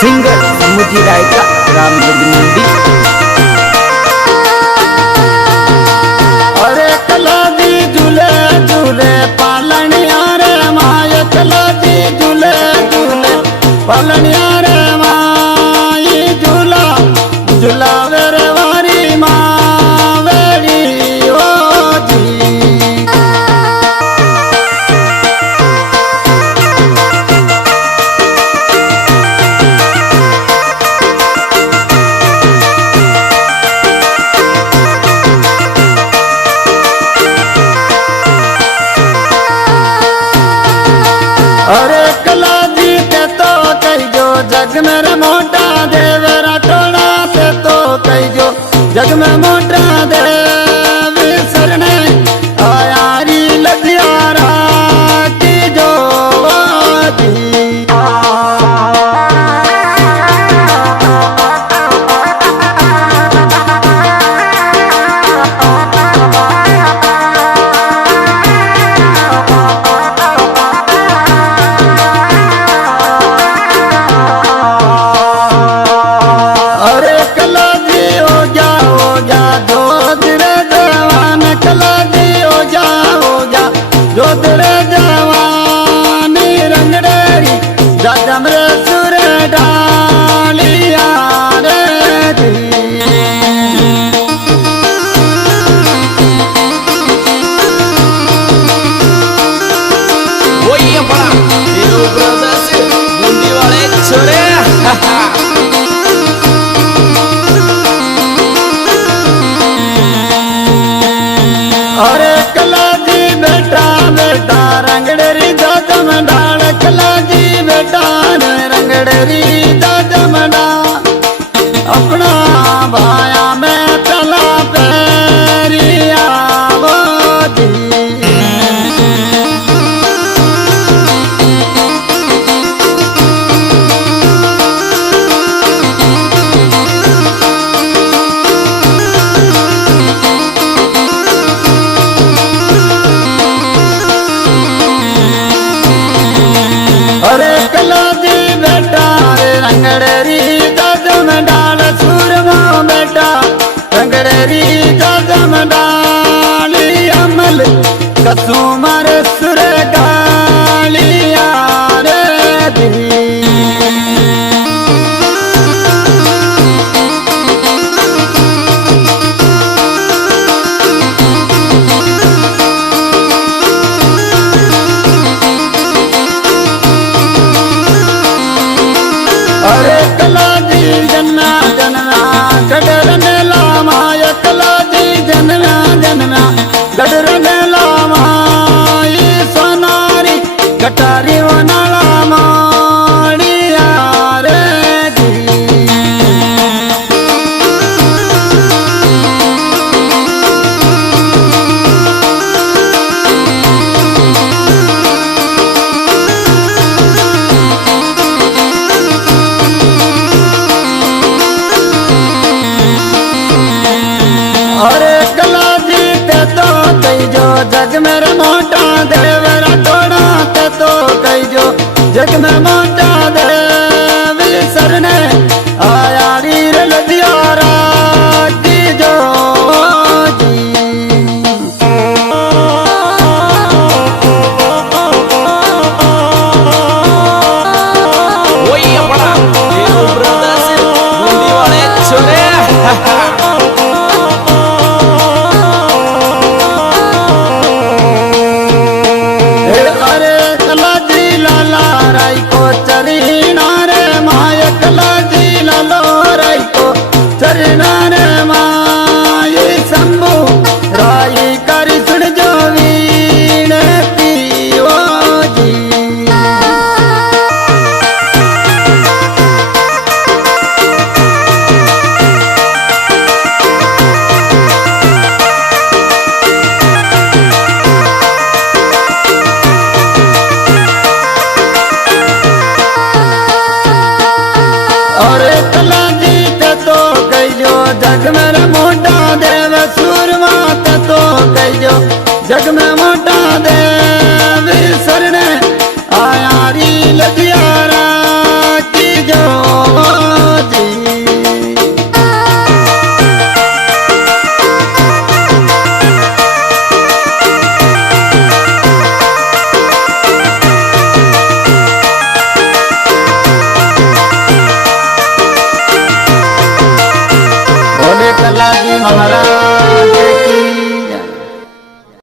Singer समुद्री रायका रामदुर्ग मंडी। अरे कलाजी झूले झूले पालनिया रे माय कलाजी झूले झूले पालनिया रे माई झूला झूलावे रे वारी मावेरी ओ जी। अरे कलाजी ते तो कहिजो जग मेरे मोटा देवरा टोला ते तो कहिजो जग में मोटा देव सरने आयारी लगियारा की जो दी। जोधरे जवानी रंगड़ेरी जमरे सुर डालिया रे दी। वही अपना हीरो ब्रदर्स बूंदी वाले छोरे। अरे कलाजी बेटा बेटा रंगड़ेरी दादम डाल कलाजी बेटा रंगड़ेरी दादम डाल अपना भाया में तला पैरिया वो दी। अरे कलाजी बेटा रे रंगड़ेरी दादम डाल सूरमा बेटा रंगड़ेरी दादम डाली अमल कसुमर सुर गालिया रे दी। अरे कलाजी जन्मा जन्मा गडर नेला माय कलाजी जन्मा जन्मा गडर नेला माई सोनारी कटारी वनाला माड़िया रे दी। अरे कलाजी ते तो कहिजो जग मेरे मोटा देवरा टोड़ा ते तो कहिजो जग में मोटा देव सरने आयारी रे लदियारा की जो जी। वही अपना हीरो ब्रदर्स बूंदी वाले छोरे। अरे कलाजी लाला राई को चरीना रे माय कलाजी लालो राई को चरीना रे माय शंभु राई करी सुन जो वीण पियो जी। अरे कलाजी ते तो कहिजो जग में मोटा देव सूरमा ते तो कहिजो जग में मोटा देव सरने आयारी लगियारा